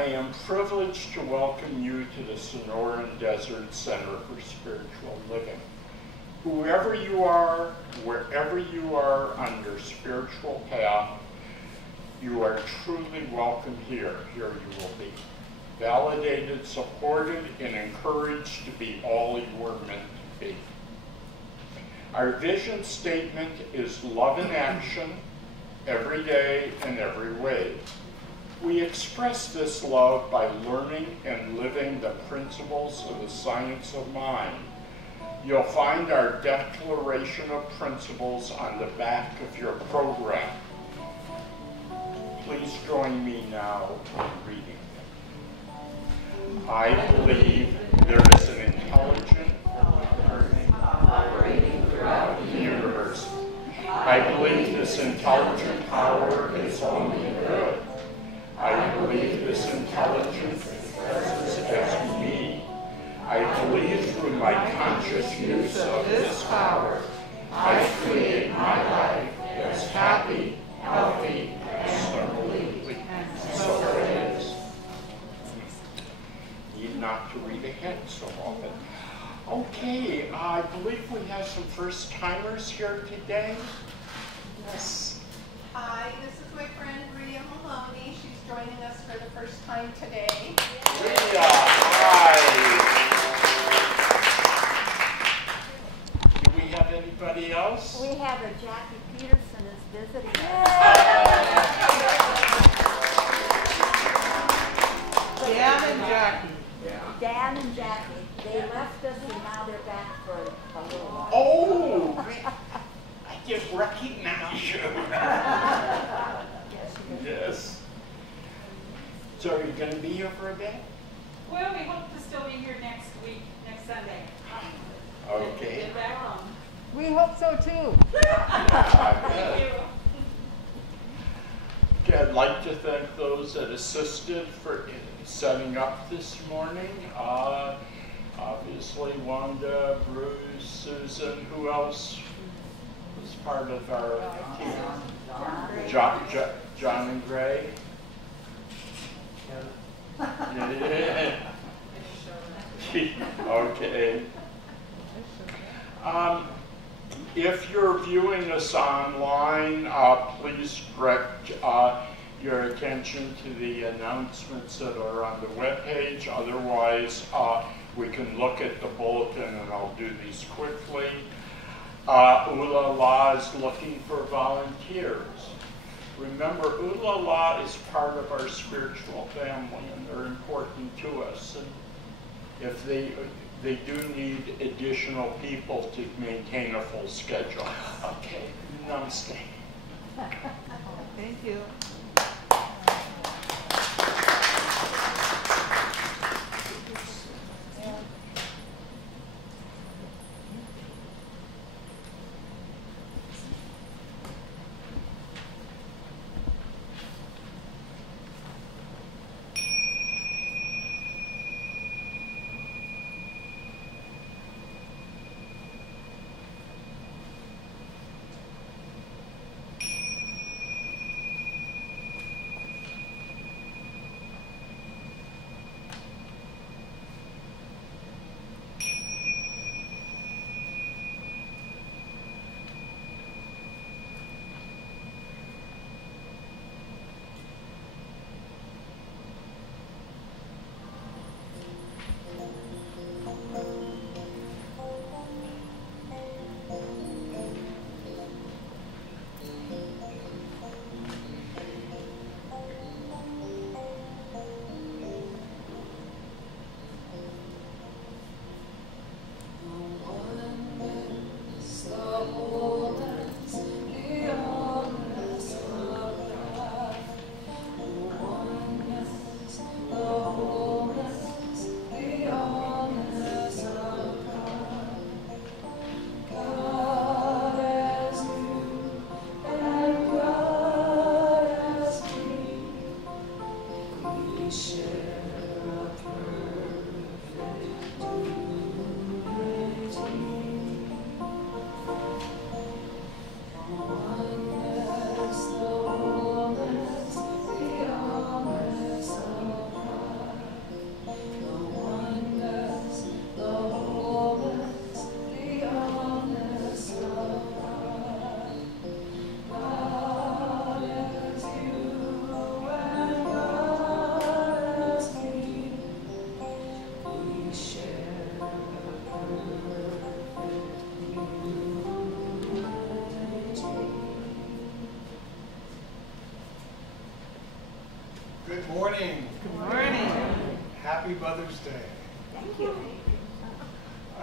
I am privileged to welcome you to the Sonoran Desert Center for Spiritual Living. Whoever you are, wherever you are on your spiritual path, you are truly welcome here. Here you will be validated, supported, and encouraged to be all you are meant to be. Our vision statement is love in action, every day and every way. We express this love by learning and living the principles of the science of mind. You'll find our declaration of principles on the back of your program. Please join me now in reading them. I believe there is an intelligent operating throughout the universe. I believe this intelligent power is only good. I believe this intelligence expresses as me. I believe through my conscious use of this power, I create my life as happy, healthy, and complete. So it is. Need not to read ahead so often. Okay, I believe we have some first-timers here today. Yes. Hi, this is my friend Rhea Maloney. She's joining us for the first time today. Rhea, hi. Do we have anybody else? We have a Jackie Peterson is visiting us. Dan and Jackie. Dan and Jackie. They left us and now they're back for a little while. Oh, I just recognize you. Yes. So are you going to be here for a bit? Well, we hope to still be here next week, next Sunday. Okay. Get back on. We hope so too. Thank you. Okay, I'd like to thank those that assisted for setting up this morning. Obviously, Wanda, Bruce, Susan, who else was part of our team? John and Gray. Yeah. Okay. If you're viewing us online, please direct your attention to the announcements that are on the webpage. Otherwise, we can look at the bulletin and I'll do these quickly. Oola La is looking for volunteers. Remember, Oola La is part of our spiritual family and they're important to us. And if they do need additional people to maintain a full schedule. Okay, namaste. Thank you.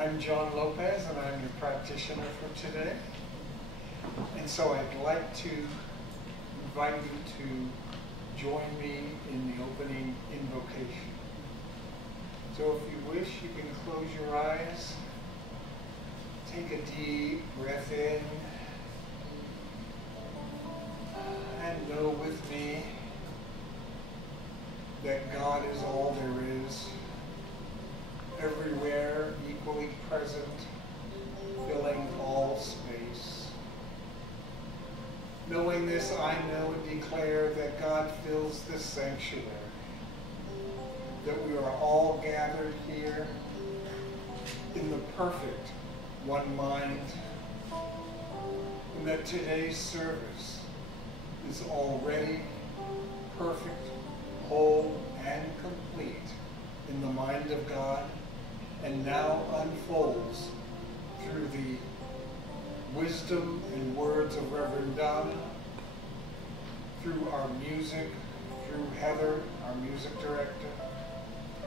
I'm John Lopez, and I'm your practitioner for today. And so I'd like to invite you to join me in the opening invocation. So if you wish, you can close your eyes, take a deep breath in, and know with me that God is all there is, everywhere, equally present, filling all space. Knowing this, I know and declare that God fills this sanctuary, that we are all gathered here in the perfect one mind, and that today's service is already perfect, whole, and complete in the mind of God, and now unfolds through the wisdom and words of Reverend Donna, through our music, through Heather, our music director,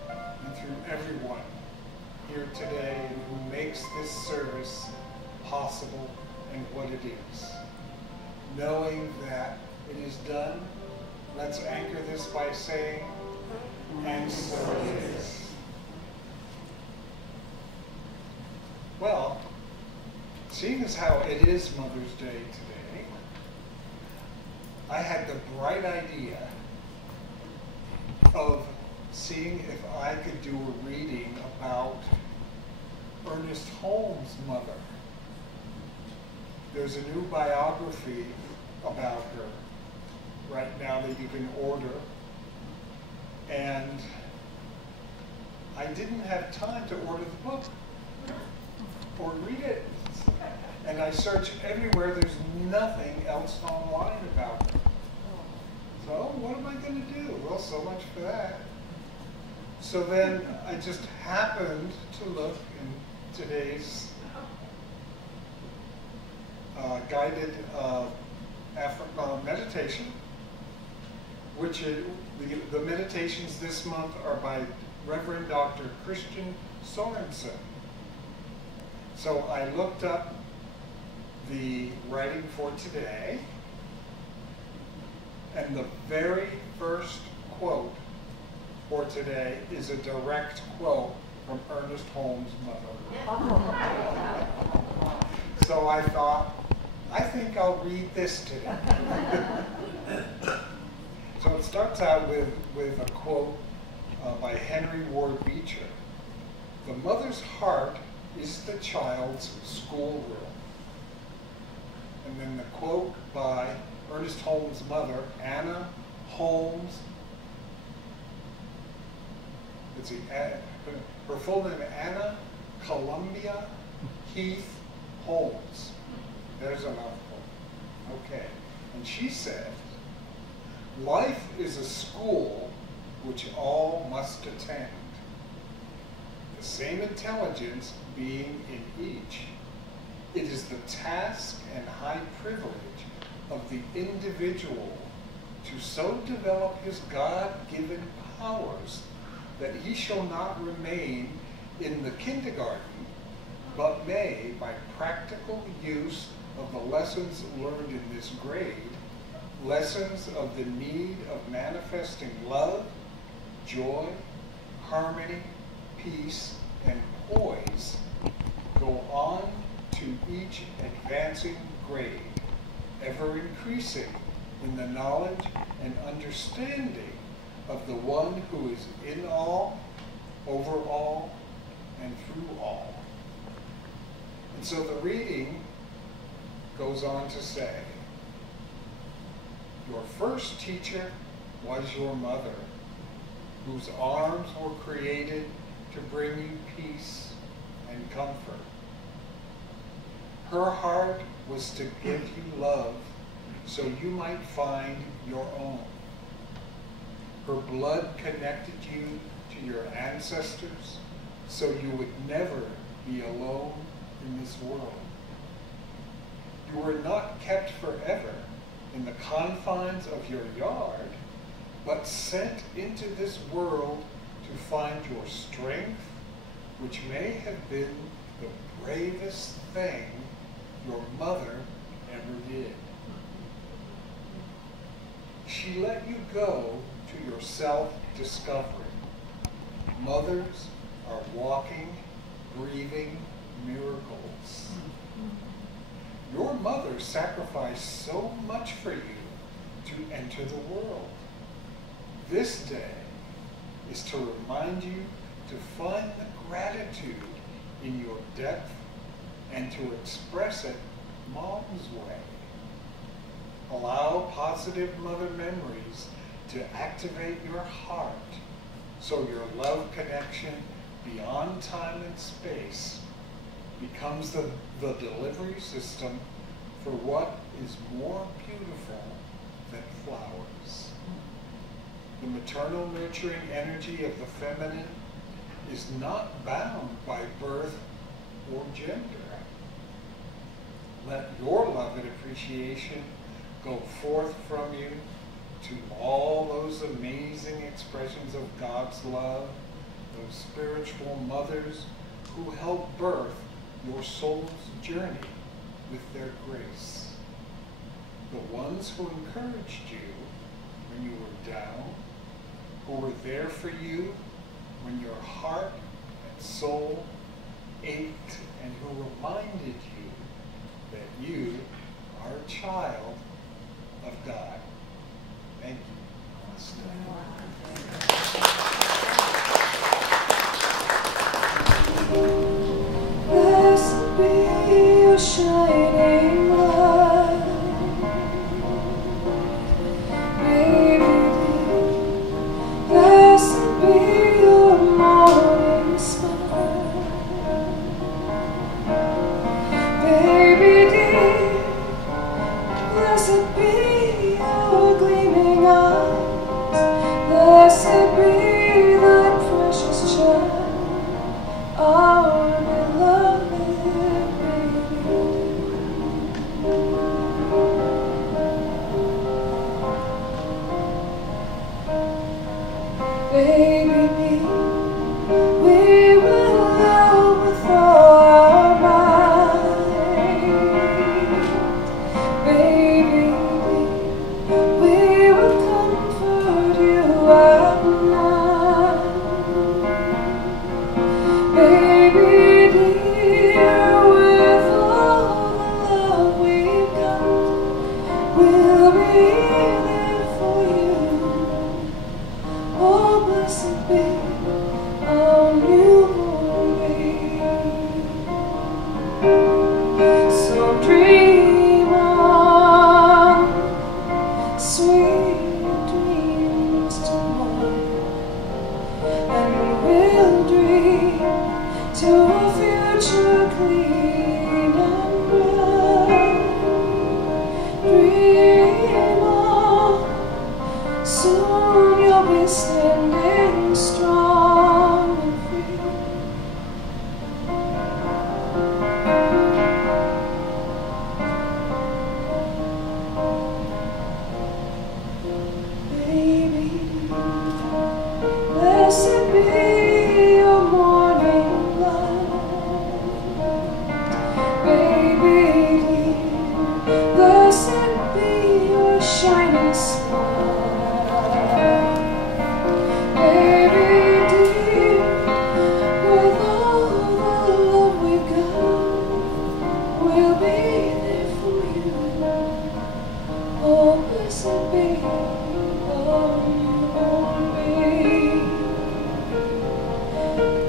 and through everyone here today who makes this service possible and what it is. Knowing that it is done, let's anchor this by saying, and so it is. Well, seeing as how it is Mother's Day today, I had the bright idea of seeing if I could do a reading about Ernest Holmes' mother. There's a new biography about her right now that you can order, and I didn't have time to order the book or read it. And I searched everywhere, there's nothing else online about her. So what am I going to do? Well, so much for that. So then I just happened to look in today's guided meditation, which is, the meditations this month are by Reverend Dr. Christian Sorensen. So I looked up the writing for today, and the very first quote for today is a direct quote from Ernest Holmes' mother. So I thought, I think I'll read this today. So it starts out with a quote by Henry Ward Beecher. The mother's heart is the child's schoolroom. And then the quote by Ernest Holmes' mother, Anna Holmes. Let's see, her full name, Anna Columbia Heath Holmes. There's a mouthful. Okay. And she said, life is a school which all must attend, the same intelligence being in each. It is the task and high privilege of the individual to so develop his God-given powers that he shall not remain in the kindergarten, but may, by practical use of the lessons learned in this grade, lessons of the need of manifesting love, joy, harmony, peace, and poise, go on to each advancing grade, ever increasing in the knowledge and understanding of the one who is in all, over all, and through all. And so the reading goes on to say, your first teacher was your mother, whose arms were created to bring you peace and comfort. Her heart was to give you love so you might find your own. Her blood connected you to your ancestors so you would never be alone in this world. You were not kept forever in the confines of your yard, but sent into this world to find your strength, which may have been the bravest thing your mother ever did. She let you go to your self-discovery. Mothers are walking, breathing miracles. Your mother sacrificed so much for you to enter the world. This day is to remind you to find the gratitude in your depth and to express it Mom's way. Allow positive mother memories to activate your heart so your love connection beyond time and space becomes the delivery system for what is more beautiful than flowers. The maternal nurturing energy of the feminine is not bound by birth or gender. Let your love and appreciation go forth from you to all those amazing expressions of God's love, those spiritual mothers who help birth your soul's journey with their grace. The ones who encouraged you when you were down, who were there for you when your heart and soul ached, and who reminded you that you are a child of God. Thank you. Blessed be your shining light, baby dear. Blessed be your morning smile, baby dear. Blessed be your gleaming eyes. Blessed be that precious child, our beloved baby. Baby, we will love with all our might. Baby, we will comfort you at night. Baby dear, with all the love we've got, we'll be there for you. Oh, blessed be our newborn babe. So dream on, sweet dreams tomorrow, and we'll dream to a future clean and bright. Dream on, soon you'll be standing strong and free. Baby, blessed be your morning light. Baby dear, blessed be your shining smile. Baby dear, with all the love we've got, we'll be there for you. Oh, blessed be our newborn babe.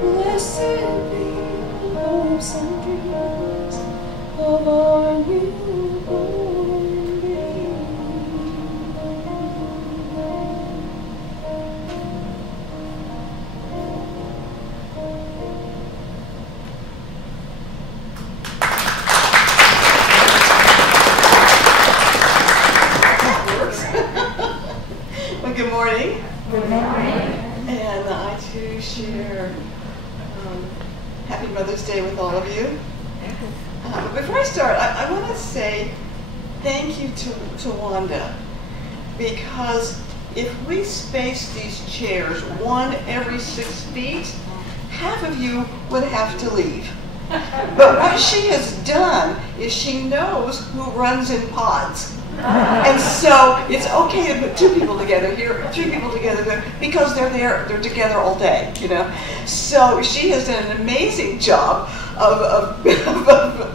Blessed be the hopes and dreams of our newborn babe. Well, good morning. Good morning. And I too share Happy Mother's Day with all of you. But before I start, I want to say thank you to Wanda, because if we spaced these chairs one every 6 feet, half of you would have to leave. But what she has done is she knows who runs in pods. And so it's okay to put 2 people together here, 3 people together there, because they're together all day, you know. So she has done an amazing job of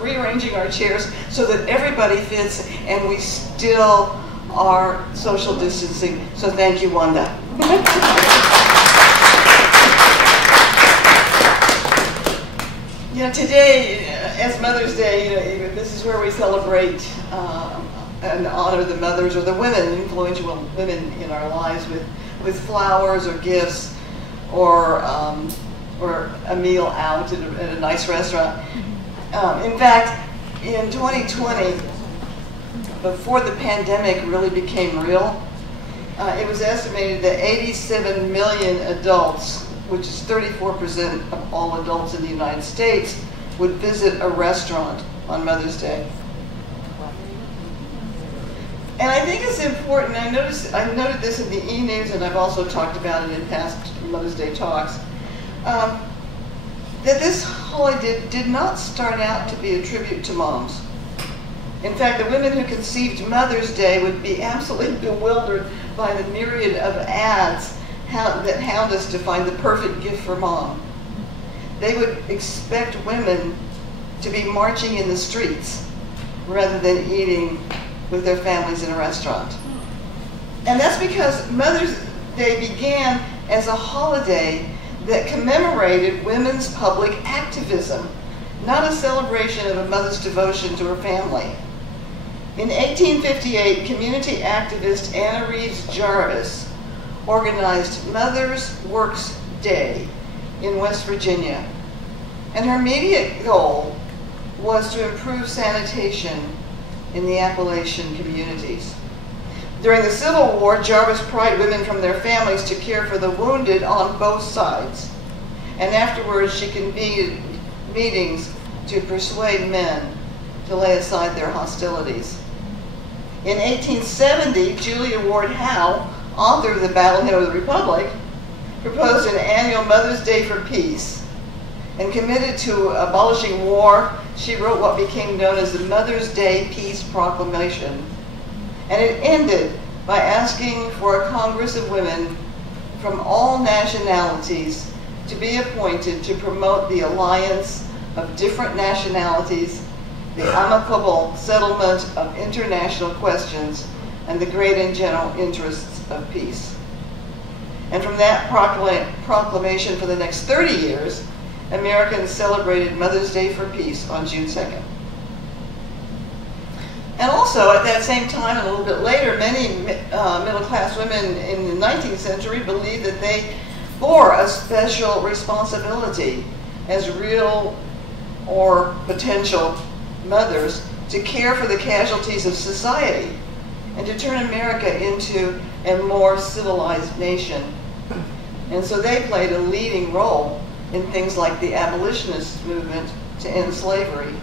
rearranging our chairs so that everybody fits and we still are social distancing. So thank you, Wanda. You know, today, as Mother's Day, you know, this is where we celebrate and honor the mothers or the women, influential women in our lives with flowers or gifts or a meal out at a nice restaurant. In fact, in 2020, before the pandemic really became real, it was estimated that 87 million adults, which is 34% of all adults in the United States, would visit a restaurant on Mother's Day. And I think it's important, I noted this in the e-news, and I've also talked about it in past Mother's Day talks, that this holiday did not start out to be a tribute to moms. In fact, the women who conceived Mother's Day would be absolutely bewildered by the myriad of ads that hound us to find the perfect gift for mom. They would expect women to be marching in the streets rather than eating with their families in a restaurant. And that's because Mother's Day began as a holiday that commemorated women's public activism, not a celebration of a mother's devotion to her family. In 1858, community activist Anna Reeves Jarvis organized Mother's Works Day in West Virginia. And her immediate goal was to improve sanitation in the Appalachian communities. During the Civil War, Jarvis pried women from their families to care for the wounded on both sides. And afterwards, she convened meetings to persuade men to lay aside their hostilities. In 1870, Julia Ward Howe, author of The Battle Hymn of the Republic, proposed an annual Mother's Day for Peace. And committed to abolishing war, she wrote what became known as the Mother's Day Peace Proclamation. And it ended by asking for a Congress of women from all nationalities to be appointed to promote the alliance of different nationalities, the amicable settlement of international questions, and the great and general interests of peace. And from that proclamation for the next 30 years, Americans celebrated Mother's Day for Peace on June 2nd. And also, at that same time, a little bit later, many middle-class women in the 19th century believed that they bore a special responsibility as real or potential mothers to care for the casualties of society and to turn America into a more civilized nation. And so they played a leading role in things like the abolitionist movement to end slavery.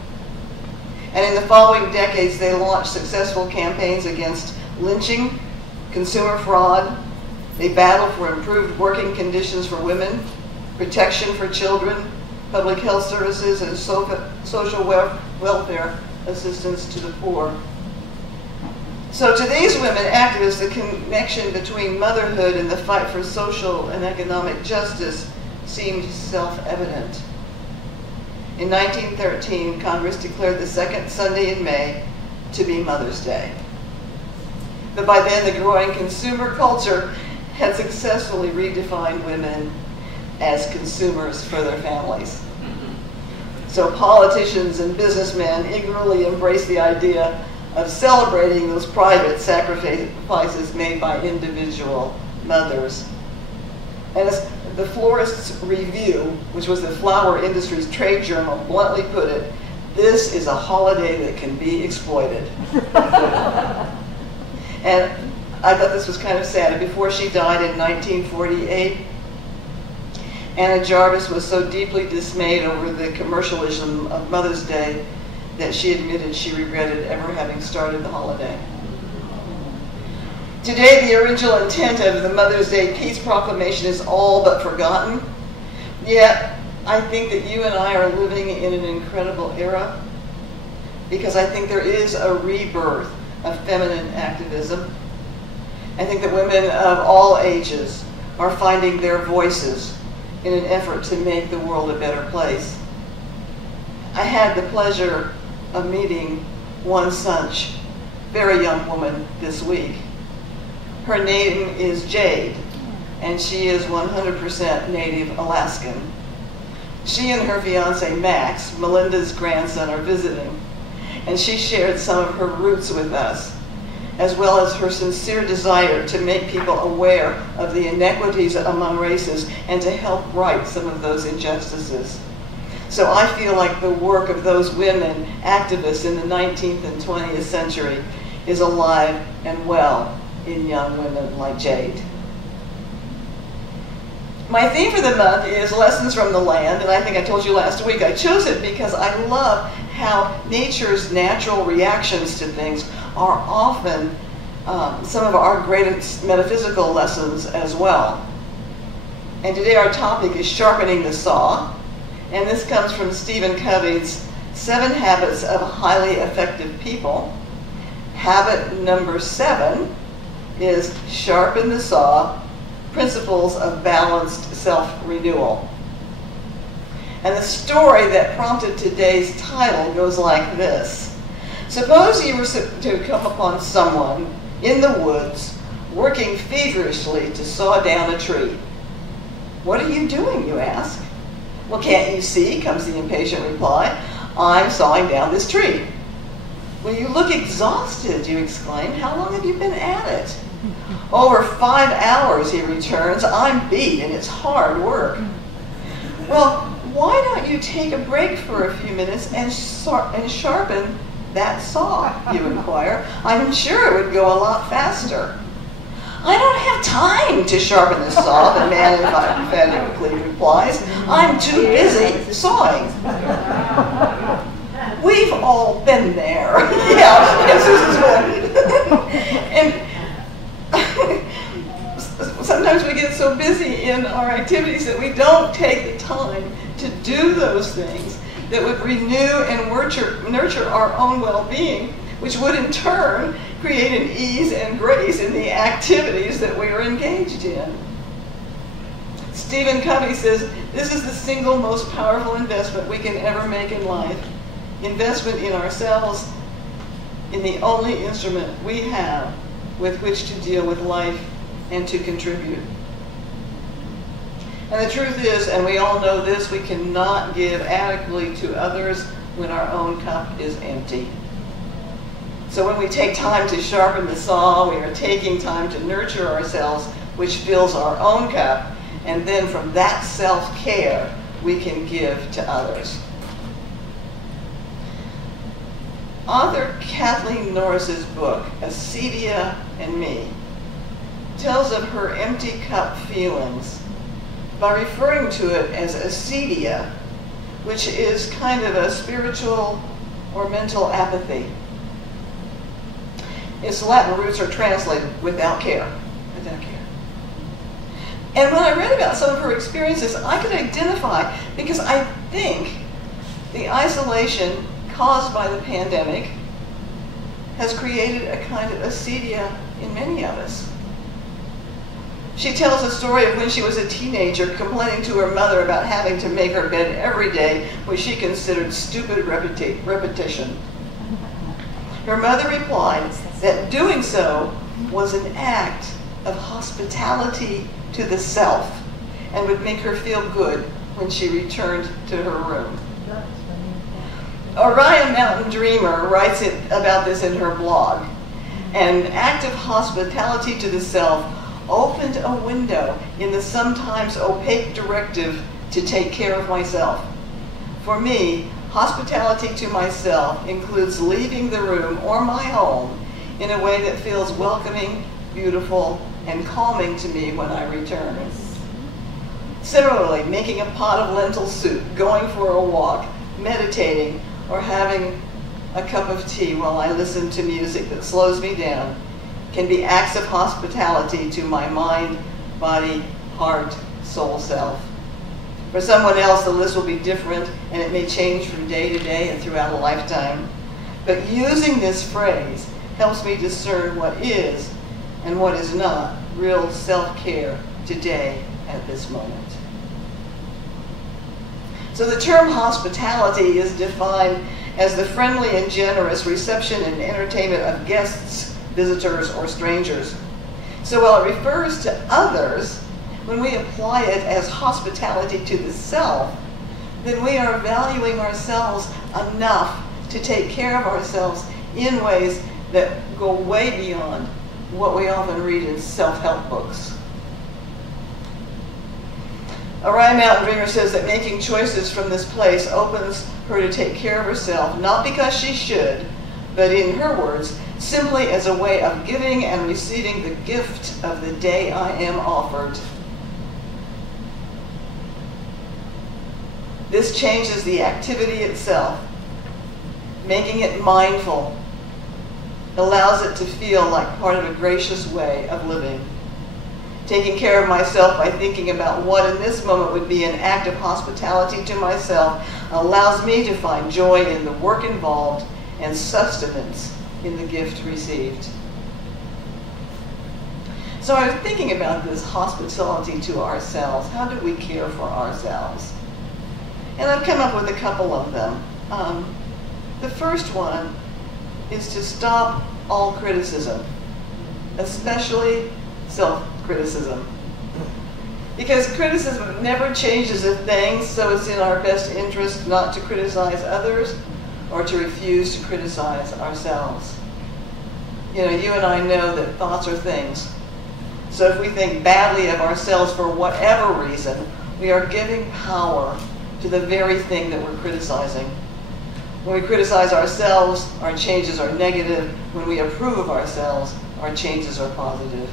And in the following decades, they launched successful campaigns against lynching, consumer fraud. They battled for improved working conditions for women, protection for children, public health services, and social welfare assistance to the poor. So to these women activists, the connection between motherhood and the fight for social and economic justice seemed self-evident. In 1913, Congress declared the second Sunday in May to be Mother's Day. But by then, the growing consumer culture had successfully redefined women as consumers for their families. So politicians and businessmen eagerly embraced the idea of celebrating those private sacrifices made by individual mothers. And as the Florist's Review, which was the flower industry's trade journal, bluntly put it, this is a holiday that can be exploited. And I thought this was kind of sad. Before she died in 1948, Anna Jarvis was so deeply dismayed over the commercialism of Mother's Day that she admitted she regretted ever having started the holiday. Today, the original intent of the Mother's Day Peace Proclamation is all but forgotten, yet I think that you and I are living in an incredible era because I think there is a rebirth of feminine activism. I think that women of all ages are finding their voices in an effort to make the world a better place. I had the pleasure of meeting one such very young woman this week. Her name is Jade, and she is 100% native Alaskan. She and her fiance Max, Melinda's grandson, are visiting, and she shared some of her roots with us, as well as her sincere desire to make people aware of the inequities among races and to help right some of those injustices. So I feel like the work of those women activists in the 19th and 20th century is alive and well in young women like Jade. My theme for the month is Lessons from the Land, and I think I told you last week I chose it because I love how nature's natural reactions to things are often some of our greatest metaphysical lessons as well. And today our topic is Sharpening the Saw, and this comes from Stephen Covey's 7 Habits of Highly Effective People. Habit number 7 is Sharpen the Saw, Principles of Balanced Self-Renewal. And the story that prompted today's title goes like this. Suppose you were to come upon someone in the woods working feverishly to saw down a tree. What are you doing, you ask? Well, can't you see, comes the impatient reply. I'm sawing down this tree. Well, you look exhausted, you exclaim. How long have you been at it? Over 5 hours, he returns. I'm beat, and it's hard work. Well, why don't you take a break for a few minutes and sharpen that saw, you inquire. I'm sure it would go a lot faster. I don't have time to sharpen the saw, the man emphatically replies. I'm too busy sawing. We've all been there. Yeah, this is one. And sometimes we get so busy in our activities that we don't take the time to do those things that would renew and nurture our own well-being, which would in turn create an ease and grace in the activities that we are engaged in. Stephen Covey says, this is the single most powerful investment we can ever make in life. Investment in ourselves, in the only instrument we have with which to deal with life and to contribute. And the truth is, and we all know this, we cannot give adequately to others when our own cup is empty. So when we take time to sharpen the saw, we are taking time to nurture ourselves, which fills our own cup, and then from that self-care, we can give to others. Author Kathleen Norris's book, Acedia and Me, tells of her empty cup feelings by referring to it as acedia, which is kind of a spiritual or mental apathy. Its Latin roots are translated without care. Without care. And when I read about some of her experiences, I could identify, because I think the isolation caused by the pandemic has created a kind of acedia in many of us. She tells a story of when she was a teenager complaining to her mother about having to make her bed every day, which she considered stupid repetition. Her mother replied that doing so was an act of hospitality to the self and would make her feel good when she returned to her room. Orion Mountain Dreamer writes about this in her blog. An act of hospitality to the self opened a window in the sometimes opaque directive to take care of myself. For me, hospitality to myself includes leaving the room or my home in a way that feels welcoming, beautiful, and calming to me when I return. Similarly, making a pot of lentil soup, going for a walk, meditating, or having a cup of tea while I listen to music that slows me down can be acts of hospitality to my mind, body, heart, soul self. For someone else, the list will be different, and it may change from day to day and throughout a lifetime. But using this phrase helps me discern what is and what is not real self-care today at this moment. So the term hospitality is defined as the friendly and generous reception and entertainment of guests, visitors, or strangers. So while it refers to others, when we apply it as hospitality to the self, then we are valuing ourselves enough to take care of ourselves in ways that go way beyond what we often read in self-help books. A Rye Mountain Dreamer says that making choices from this place opens her to take care of herself, not because she should, but in her words, simply as a way of giving and receiving the gift of the day I am offered. This changes the activity itself, making it mindful, allows it to feel like part of a gracious way of living. Taking care of myself by thinking about what in this moment would be an act of hospitality to myself allows me to find joy in the work involved and sustenance in the gift received. So I was thinking about this hospitality to ourselves. How do we care for ourselves? And I've come up with a couple of them. The first one is to stop all criticism, especially self-criticism. Because criticism never changes a thing, so it's in our best interest not to criticize others or to refuse to criticize ourselves. You know, you and I know that thoughts are things. So if we think badly of ourselves for whatever reason, we are giving power to the very thing that we're criticizing. When we criticize ourselves, our changes are negative. When we approve of ourselves, our changes are positive.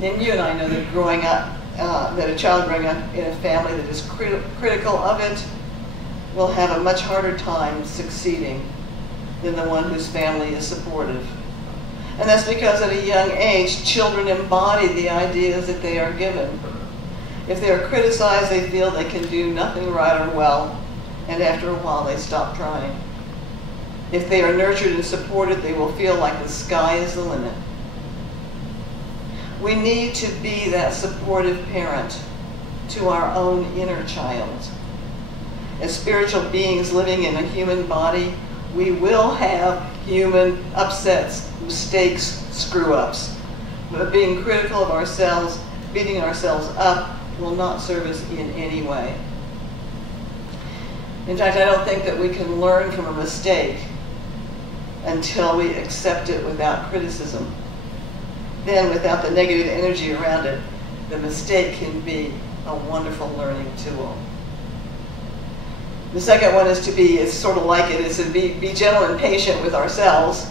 And you and I know that growing up, that a child growing up in a family that is critical of it will have a much harder time succeeding than the one whose family is supportive. And that's because at a young age, children embody the ideas that they are given. If they are criticized, they feel they can do nothing right or well, and after a while they stop trying. If they are nurtured and supported, they will feel like the sky is the limit. We need to be that supportive parent to our own inner child. As spiritual beings living in a human body, we will have human upsets, mistakes, screw-ups. But being critical of ourselves, beating ourselves up, will not serve us in any way. In fact, I don't think that we can learn from a mistake until we accept it without criticism. Then, without the negative energy around it, the mistake can be a wonderful learning tool. The second one is to be, it's sort of like it, is to be gentle and patient with ourselves.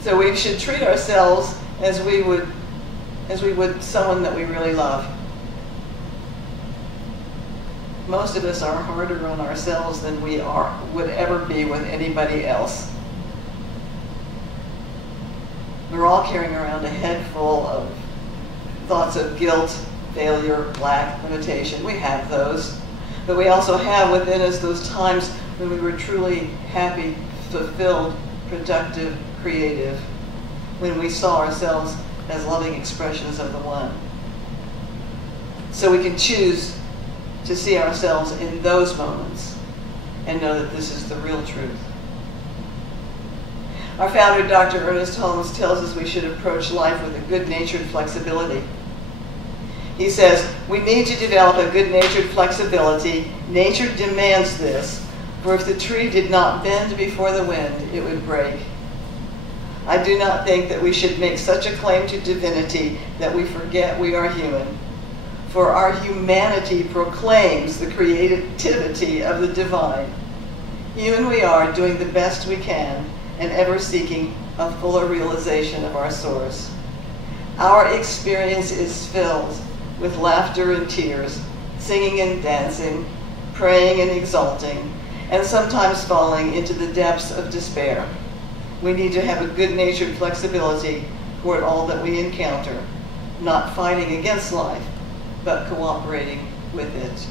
So we should treat ourselves as we would someone that we really love. Most of us are harder on ourselves than we would ever be with anybody else. We're all carrying around a head full of thoughts of guilt, failure, lack, limitation. We have those. But we also have within us those times when we were truly happy, fulfilled, productive, creative, when we saw ourselves as loving expressions of the One. So we can choose to see ourselves in those moments and know that this is the real truth. Our founder, Dr. Ernest Holmes, tells us we should approach life with a good-natured flexibility. He says, we need to develop a good-natured flexibility. Nature demands this, for if the tree did not bend before the wind, it would break. I do not think that we should make such a claim to divinity that we forget we are human, for our humanity proclaims the creativity of the divine. Human we are, doing the best we can, and ever seeking a fuller realization of our source. Our experience is filled with laughter and tears, singing and dancing, praying and exulting, and sometimes falling into the depths of despair. We need to have a good-natured flexibility toward all that we encounter, not fighting against life, but cooperating with it.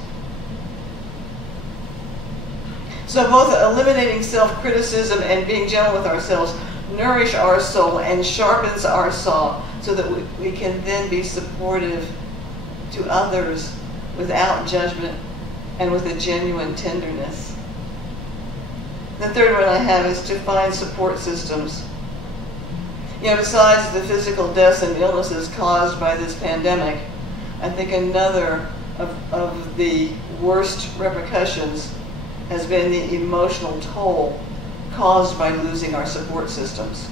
So both eliminating self-criticism and being gentle with ourselves nourish our soul and sharpens our saw so that we can then be supportive to others without judgment and with a genuine tenderness. The third one I have is to find support systems. You know, besides the physical deaths and illnesses caused by this pandemic, I think another of the worst repercussions has been the emotional toll caused by losing our support systems.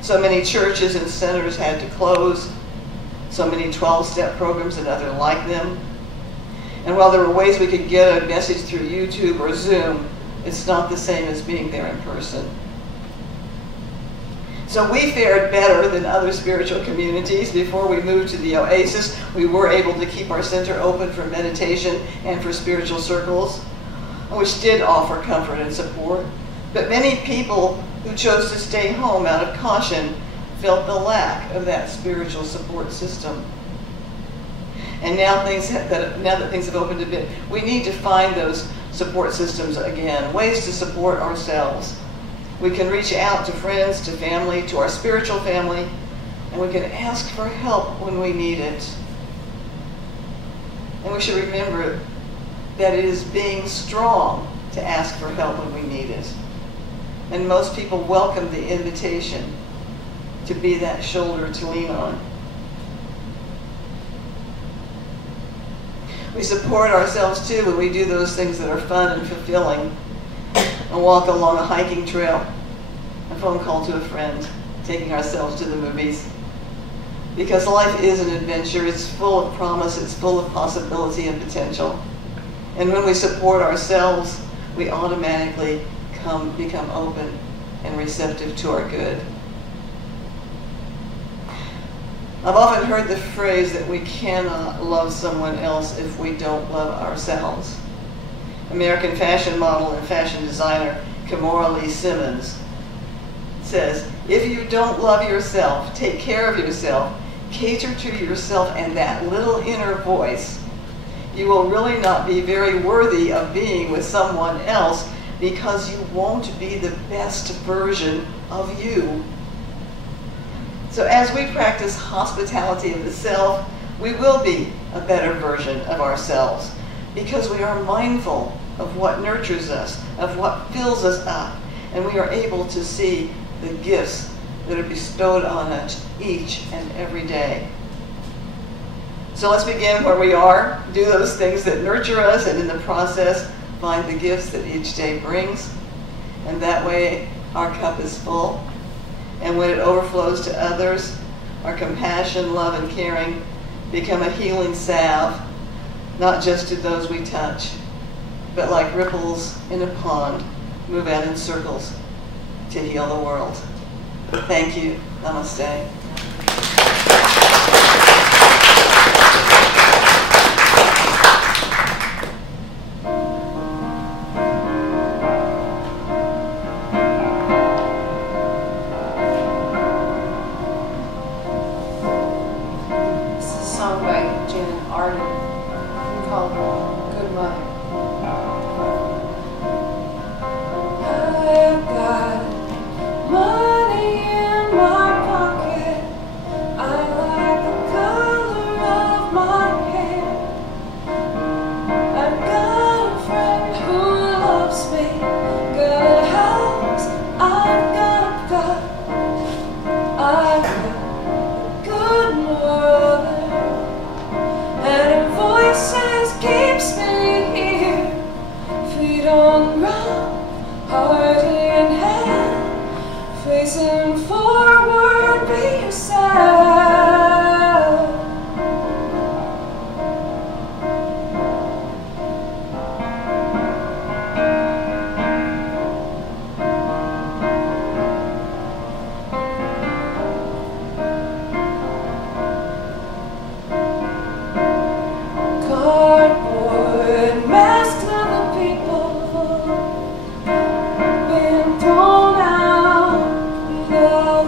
So many churches and centers had to close, so many 12-step programs and other like them. And while there were ways we could get a message through YouTube or Zoom, it's not the same as being there in person. So we fared better than other spiritual communities. Before we moved to the Oasis, we were able to keep our center open for meditation and for spiritual circles, which did offer comfort and support. But many people who chose to stay home out of caution felt the lack of that spiritual support system. And now that things have opened a bit, we need to find those support systems again, ways to support ourselves. We can reach out to friends, to family, to our spiritual family, and we can ask for help when we need it. And we should remember that it is being strong to ask for help when we need it. And most people welcome the invitation to be that shoulder to lean on. We support ourselves too when we do those things that are fun and fulfilling. A walk along a hiking trail, a phone call to a friend, taking ourselves to the movies. Because life is an adventure, it's full of promise, it's full of possibility and potential. And when we support ourselves, we automatically become open and receptive to our good. I've often heard the phrase that we cannot love someone else if we don't love ourselves. American fashion model and fashion designer Kimora Lee Simmons says, if you don't love yourself, take care of yourself, cater to yourself and that little inner voice, you will really not be very worthy of being with someone else because you won't be the best version of you. So as we practice hospitality of the self, we will be a better version of ourselves because we are mindful of what nurtures us, of what fills us up, and we are able to see the gifts that are bestowed on us each and every day. So let's begin where we are, do those things that nurture us, and in the process, find the gifts that each day brings. And that way, our cup is full. And when it overflows to others, our compassion, love, and caring become a healing salve, not just to those we touch, but like ripples in a pond, move out in circles to heal the world. Thank you. Namaste. Been thrown out the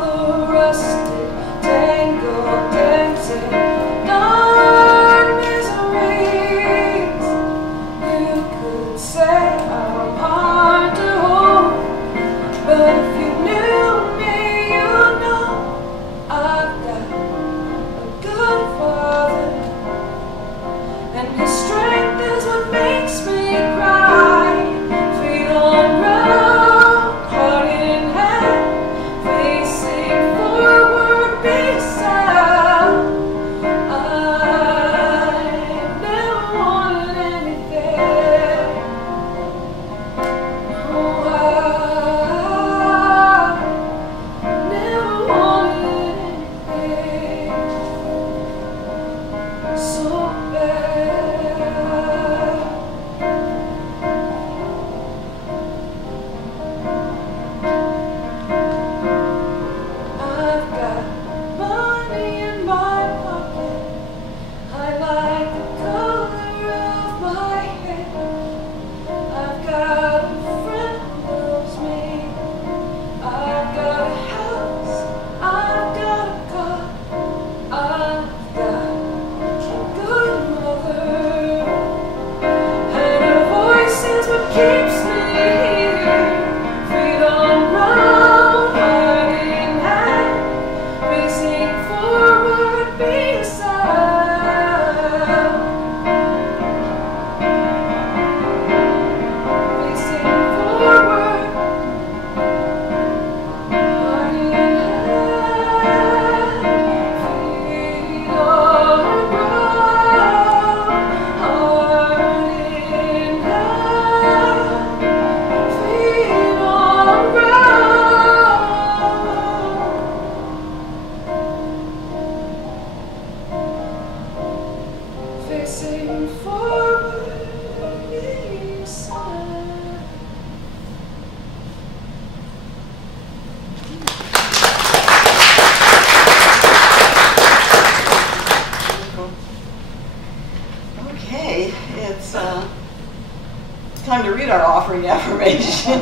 offering affirmation.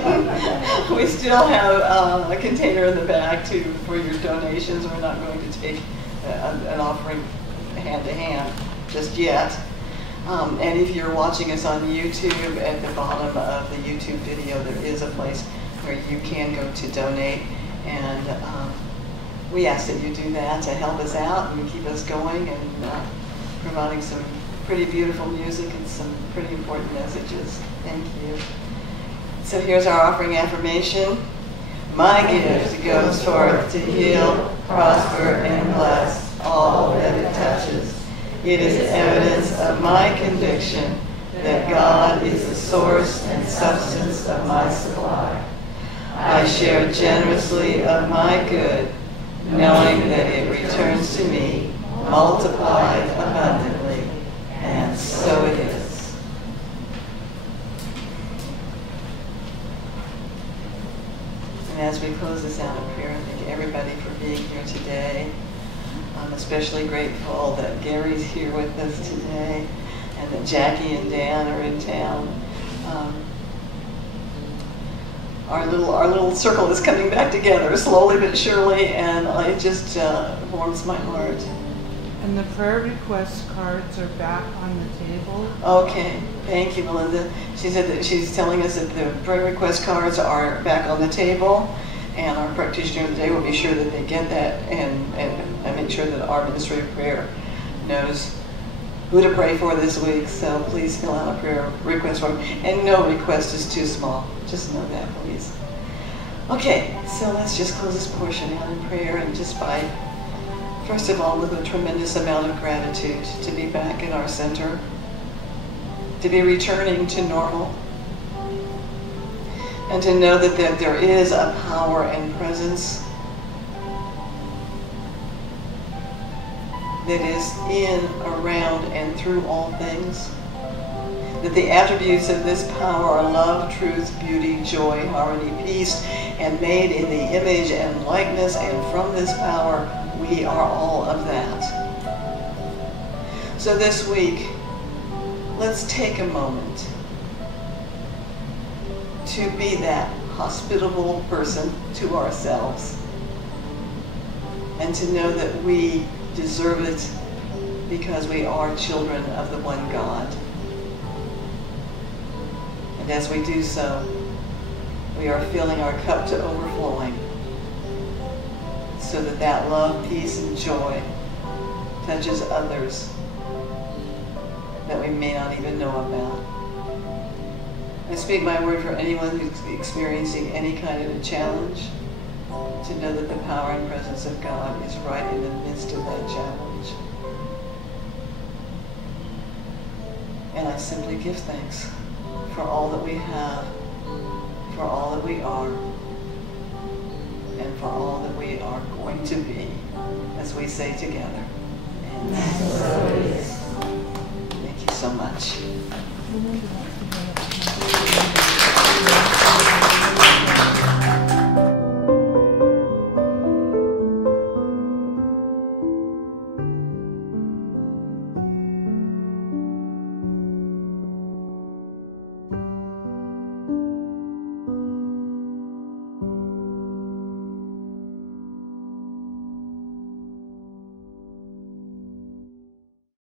We still have a container in the back for your donations. We're not going to take an offering hand to hand just yet. And if you're watching us on YouTube, at the bottom of the YouTube video, there is a place where you can go to donate. And we ask that you do that to help us out and keep us going and providing some pretty beautiful music and some pretty important messages. Thank you. So here's our offering affirmation. My gift goes forth to heal, prosper, and bless all that it touches. It is evidence of my conviction that God is the source and substance of my supply. I share generously of my good, knowing that it returns to me, multiplied abundantly, and so it is. And as we close this out in prayer, I thank everybody for being here today. I'm especially grateful that Gary's here with us today and that Jackie and Dan are in town. Our little circle is coming back together slowly but surely, and it just warms my heart. And the prayer request cards are back on the table. Okay, thank you, Melinda. She said that she's telling us that the prayer request cards are back on the table, and our practitioner of the day will be sure that they get that and make sure that our ministry of prayer knows who to pray for this week. So please fill out a prayer request form, and no request is too small. Just know that, please. Okay, so let's just close this portion out in prayer, and just by, first of all, with a tremendous amount of gratitude to be back in our center, to be returning to normal, and to know that there is a power and presence that is in, around, and through all things. That the attributes of this power are love, truth, beauty, joy, harmony, peace, and made in the image and likeness, and from this power we are all of that. So this week, let's take a moment to be that hospitable person to ourselves, and to know that we deserve it because we are children of the one God. And as we do so, we are filling our cup to overflowing, so that that love, peace, and joy touches others that we may not even know about. I speak my word for anyone who's experiencing any kind of a challenge, to know that the power and presence of God is right in the midst of that challenge. And I simply give thanks for all that we have, for all that we are, and for all that we are going to be, as we say together. And so it is. Thank you so much.